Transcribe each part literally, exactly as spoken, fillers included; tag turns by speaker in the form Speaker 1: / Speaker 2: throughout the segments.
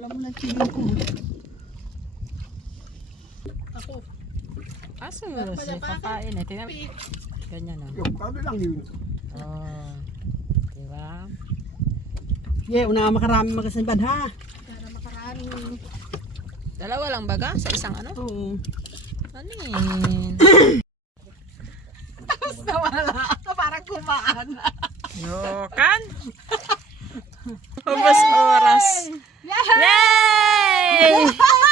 Speaker 1: Alam mo na chili ko. Ako.
Speaker 2: Aso, siya kakain eh. Tingnan. Ganyan na.
Speaker 3: Yung paano lang yun.
Speaker 2: Oh. Diba?
Speaker 1: Yeah, una makarami magkasimban ha.
Speaker 4: Para makarami.
Speaker 2: Dalawa lang baga sa isang ano?
Speaker 1: Oo.
Speaker 2: Ano yun?
Speaker 1: Nawala. Parang kumaan.
Speaker 2: Yokan? Ubus oras. Yay!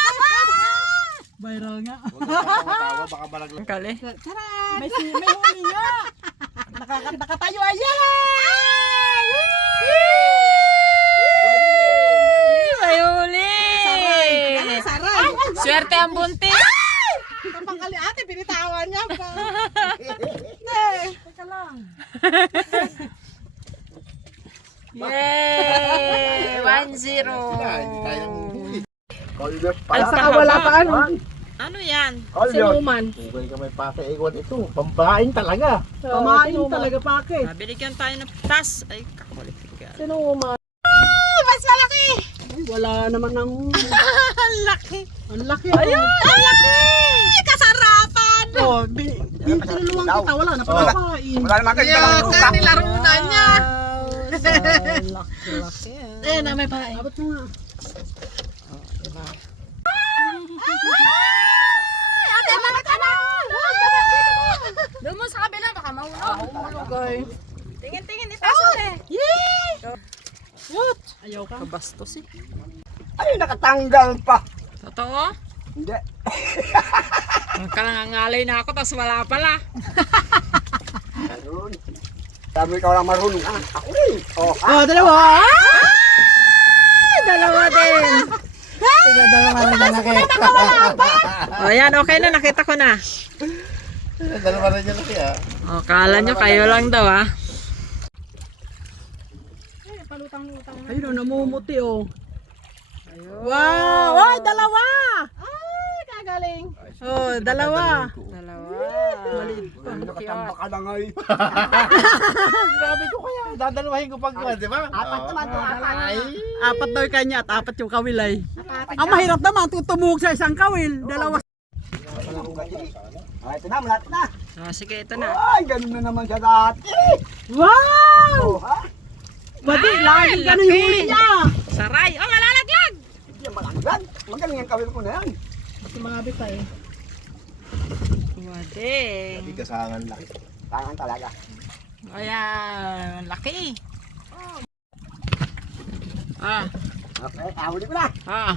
Speaker 1: Viral nga.
Speaker 3: Huwag ka patawa, baka malaglag.
Speaker 2: Ang kali.
Speaker 1: Tara! May, si, may huli nga. Nakaka nakatayo ayan!
Speaker 2: May huli!
Speaker 1: Saray! Saray!
Speaker 2: Swerte ang buntis!
Speaker 1: Kapangkali ate, binitawan niya pa. Eh, teka lang.
Speaker 2: Yay! one zero!
Speaker 3: Hindi tayong huli. Colbert
Speaker 1: Ay,
Speaker 3: pala.
Speaker 1: saka wala pa ano.
Speaker 2: Ano yan?
Speaker 3: Colbert.
Speaker 1: Sinuman.
Speaker 3: Ugay ka may pakaiwan ito. Pambain talaga.
Speaker 1: Pamain talaga pake.
Speaker 2: Ah, binigyan tayo ng tas. Ay, kakulit ka.
Speaker 1: Sinuman. Ay, mas malaki! Ay, wala naman ng...
Speaker 2: Ang laki!
Speaker 1: Ang laki.
Speaker 2: Ayun! Ang laki! Kasarapan!
Speaker 1: Oh, bin- bin- tinulungan kita. Wala na pala kain.
Speaker 3: Wala naman kayo talang
Speaker 1: Kaya nilarunan niya.
Speaker 2: Ang laki-laki.
Speaker 1: Eh, na may pain. Abot mo nga.
Speaker 2: Oh, diba?
Speaker 1: Ate, malak ka na!
Speaker 2: Doon mo sa kabila, baka mahulog.
Speaker 1: Mahulog ay.
Speaker 2: Tingin-tingin, itaas ulit.
Speaker 1: Yee! Yut! Ayaw ka.
Speaker 2: Kabastos eh.
Speaker 3: Ay, nakatanggal pa.
Speaker 2: Totoo?
Speaker 3: Hindi.
Speaker 2: Nagkalangangalay na ako, tapos wala pala.
Speaker 3: Ayun. Sabi ikaw lang marunong. Ah, ako rin. Oh, ha?
Speaker 1: Oh, dalawa!
Speaker 2: Ay, dalawa din.
Speaker 1: Sige, dalawa na lang nakita.
Speaker 2: O yan, okay na, nakita ko na.
Speaker 3: Dalawa na dyan laki ah.
Speaker 2: O, kala nyo kayo lang daw ah.
Speaker 1: Ayun, oh, namumuti oh. Wow! Ay, dalawa! Ay, kagaling. Oh, dalawa.
Speaker 2: Dalawa.
Speaker 1: Maliit pa.
Speaker 3: Ay, nakatamba ka na ngayon. Grabe ko kaya. Dadalawahin ko pag di ba? Apat naman to, apat. Ay.
Speaker 1: Apat daw yung kanya at apat yung kawilay. Ang mahirap naman, tutumug sa isang kawil. Dalawa.
Speaker 3: Ay, ito na, malapit na.
Speaker 2: O, sige, ito na.
Speaker 3: Ay, ganun na naman siya dati.
Speaker 1: Wow!
Speaker 3: Oh, ha?
Speaker 1: Badi, lagi ganun yung huli niya.
Speaker 2: Saray. O, malalaglag.
Speaker 3: Hindi yan malaglag. Magaling ang kawil ko na yan.
Speaker 1: Kasi mga bitay.
Speaker 2: Wading.
Speaker 3: Hindi kasangan lang. Tangan talaga.
Speaker 2: Ayan, laki. Ah,
Speaker 3: Okay, ahuli ko na.
Speaker 2: ah.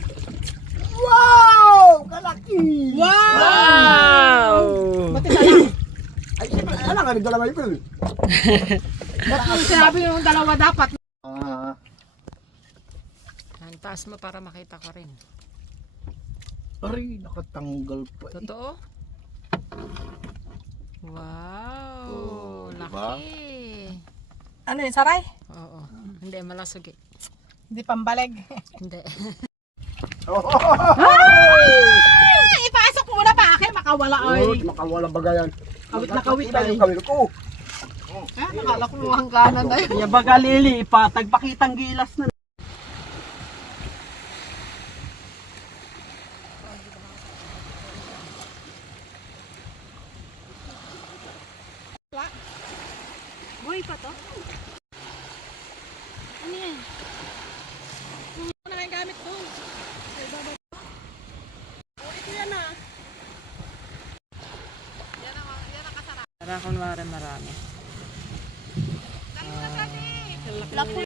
Speaker 3: Wow! Kalaki!
Speaker 1: Wow!
Speaker 2: Wow!
Speaker 1: Bati na lang.
Speaker 3: Ay, siyempre, alam nga rin dalawa yun ko.
Speaker 1: Ba't yung sinabi yung dalawa dapat?
Speaker 3: Ah,
Speaker 2: Ang taas mo para makita ko rin.
Speaker 3: Aray, nakatanggal pa eh.
Speaker 2: Totoo? Wow!
Speaker 3: Oh, diba?
Speaker 2: Laki!
Speaker 1: Ano yung saray?
Speaker 2: Oo. Hindi, malasog eh.
Speaker 1: Hindi pambaleg.
Speaker 2: Hindi.
Speaker 1: Ay, ipasok muna pa akin, makawala ay.
Speaker 3: Ay, makawalang bagayan.
Speaker 1: Kawit na kawit
Speaker 3: Iba
Speaker 1: ay.
Speaker 3: yung kawil ko.
Speaker 1: Eh, nakala ko yung hangganan na yun. Yabaga lili, ipatagpakitang gilas na.
Speaker 4: Buhay pa to? Ano yan?
Speaker 1: Ano na yung gamit ko? Oh, ito yan ah.
Speaker 2: Para kunwari marami.
Speaker 1: Laki